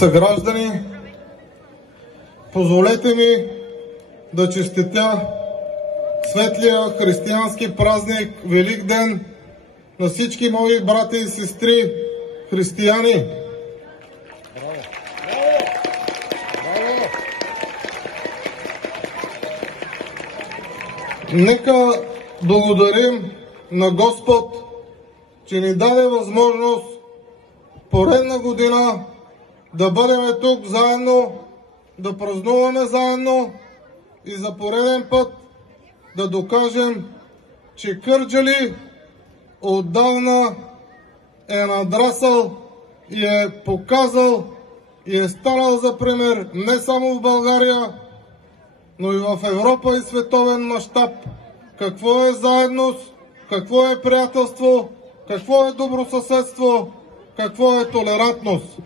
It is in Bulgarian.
Съграждани, позволете ми да честитя светлия християнски празник Великден на всички мои брати и сестри християни. Нека благодарим на Господ, че ни даде възможност поредна година да бъдем тук заедно, да празнуваме заедно и за пореден път да докажем, че Кърджали отдавна е надрасъл и е показал и е станал за пример не само в България, но и в Европа и световен мащаб. Какво е заедност, какво е приятелство, какво е добросъседство, какво е толерантност.